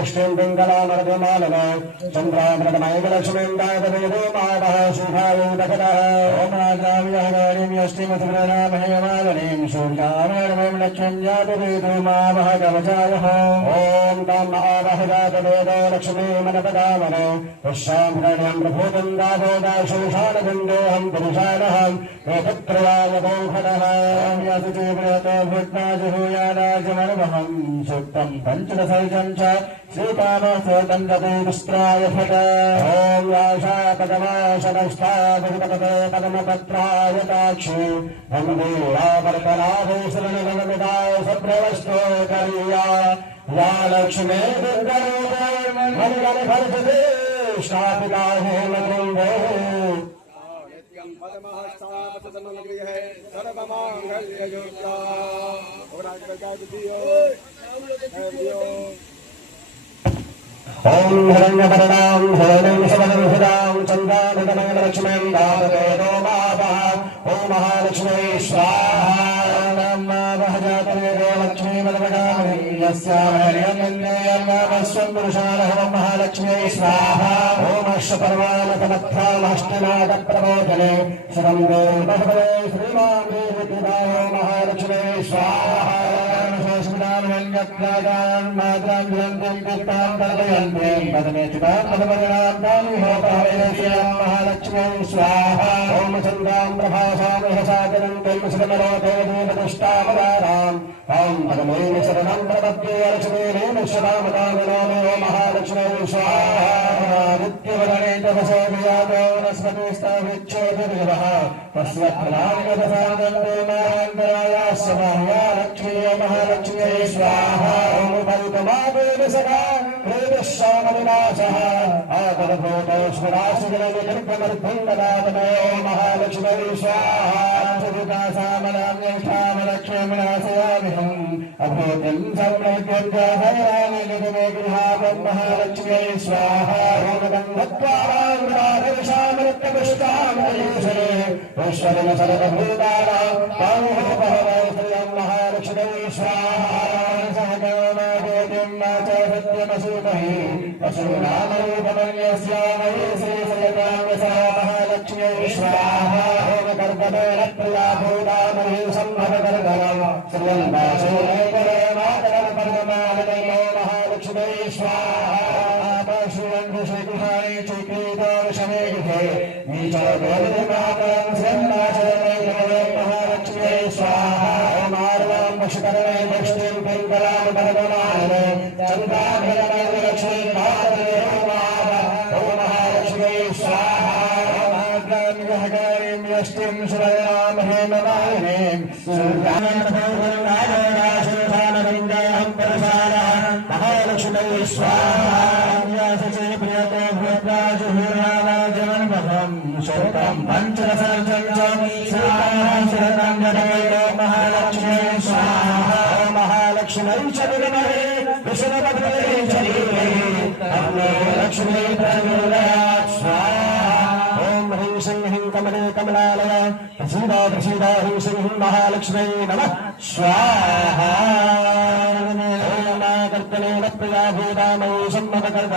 दृष्टिं पिङ्गलामर्गमालव चन्द्रामृतमैकलक्ष्मीन्दायतवेदो मावः सुखायूतकतः ॐ नागाव्यहगारीं यष्टिमसुरनामहयमालनीं सूर्यामर्वं लक्ष्मीं जातवेदो मावः कवचायः ॐ तां महावः जातवेदो लक्ष्मीमनपदामन पुष्यां हृदयं प्रभूतं दाभोदाशोषाणगुण्डोऽहं पुरुषाणहं गोपुत्रयायतोषणः यशुचिव्रतो भूत्नाजुहूयादाजमनुभवं सुप्तं पञ्चदशैजं च श्रीकामसोदन्दपुष्त्राय फट ॐ याशा पदमाशनष्टाभिपतते पदमपत्राय ताक्षी वन्दे आवर्तनाभूषणगणमिदाय सप्रवस्तो करिया या लक्ष्मे दुर्गणभर्जते श्रापिता हेमकुम्भे ॐ हिरण्यवर्णां हिरण्यं समनुहृदां चन्द्रामृतमङ्गलक्ष्मीं दातवेदो मावः ॐ महालक्ष्मी स्वाहा नमः जातवेदो लक्ष्मीमनपदामहि यस्यामर्यन्यन्यस्वं पुरुषाणः महालक्ष्मी स्वाहा ॐ अश्वपर्वाणकमत्रामष्टनादप्रबोधने शतं देवभवे श्रीमान्देविदाय महालक्ष्मी स्वाहा मात्रां विलन्तिं पुष्टां तर्पयन्तीं पदनेतितां महालक्ष्मी स्वाहा ॐ चन्द्रां प्रभासामहसागरं कल्मषमरोधेवपुष्टामदाराम् ॐ पदमेन शरणं प्रपद्ये लक्ष्मीरेण शरामदामनो महालक्ष्मी स्वाहा नित्यवरणे तपसोऽभिजातो वनस्पतिस्ताविच्छेदविभः तस्य फलाङ्गदसादन्ते मायान्तरायास्य माया लक्ष्मी महालक्ष्मी स्वाहा ॐ पवितमादेव सखा क्लेदश्यामविनाशः आतरभूतोष्मराशिगणनिर्गमर्भुङ्गदातमयो महालक्ष्मी स्वाहा लक्ष्मीनाशयामिहम् अभूतं सम्यग्यं जाहयामि निगमे गृहावं महालक्ष्मी स्वाहा रोगं भक्त्वारामृतामृतपुष्टामयुषे पुष्पदन सर्वभूतानां पाहुपहवश्रियं महालक्ष्मी स्वाहा सहगमनादेवीं च सत्यमसूमहि पशूनामरूपमन्यस्यामहि श्रीसयकाङ्गसा महालक्ष्मी स्वाहा रोगकर्कटेन प्रिया भूतामहि सम्भवकर्करं श्रियं वासुदेवरे मातरं परमानन्दो महालक्ष्मी स्वाहा पशुवन् श्रीकृष्णानि चैकीतोषमे गृहे नीचोदोदिमातरं श्रियन्नाशरमे महालक्ष्मी स्वाहा मार्वां पशुकरणे दृष्टिं पिङ्गलां परमानन्दे चन्द्राभरणं लक्ष्मी मातरे ॐ महालक्ष्मी स्वाहा मार्गां यष्टिं सुरयामहे नमामिनीं सूर्यानन्दपूर्णाशोषानलिङ्गाहं परसारः महालक्ष्मी स्वाहा यासचे प्रियतो भूत्वाजुहुरावाजमन्वहं शोकं पञ्चरसर्जं च श्रीकामं शरणं जटवेदो महालक्ष्मी स्वाहा महालक्ष्मी च विद्महे विष्णुपत्नी च धीमहि तन्नो लक्ष्मी प्रचोदयात् स्वाहा ॐ ह्रीं श्रीं ह्रीं कमले कमलालय प्रसीद प्रसीद ह्रीं श्रीं महालक्ष्मी नमः स्वाहा ॐ नागर्तनेन प्रिया भूतामयि सम्मतकर्ता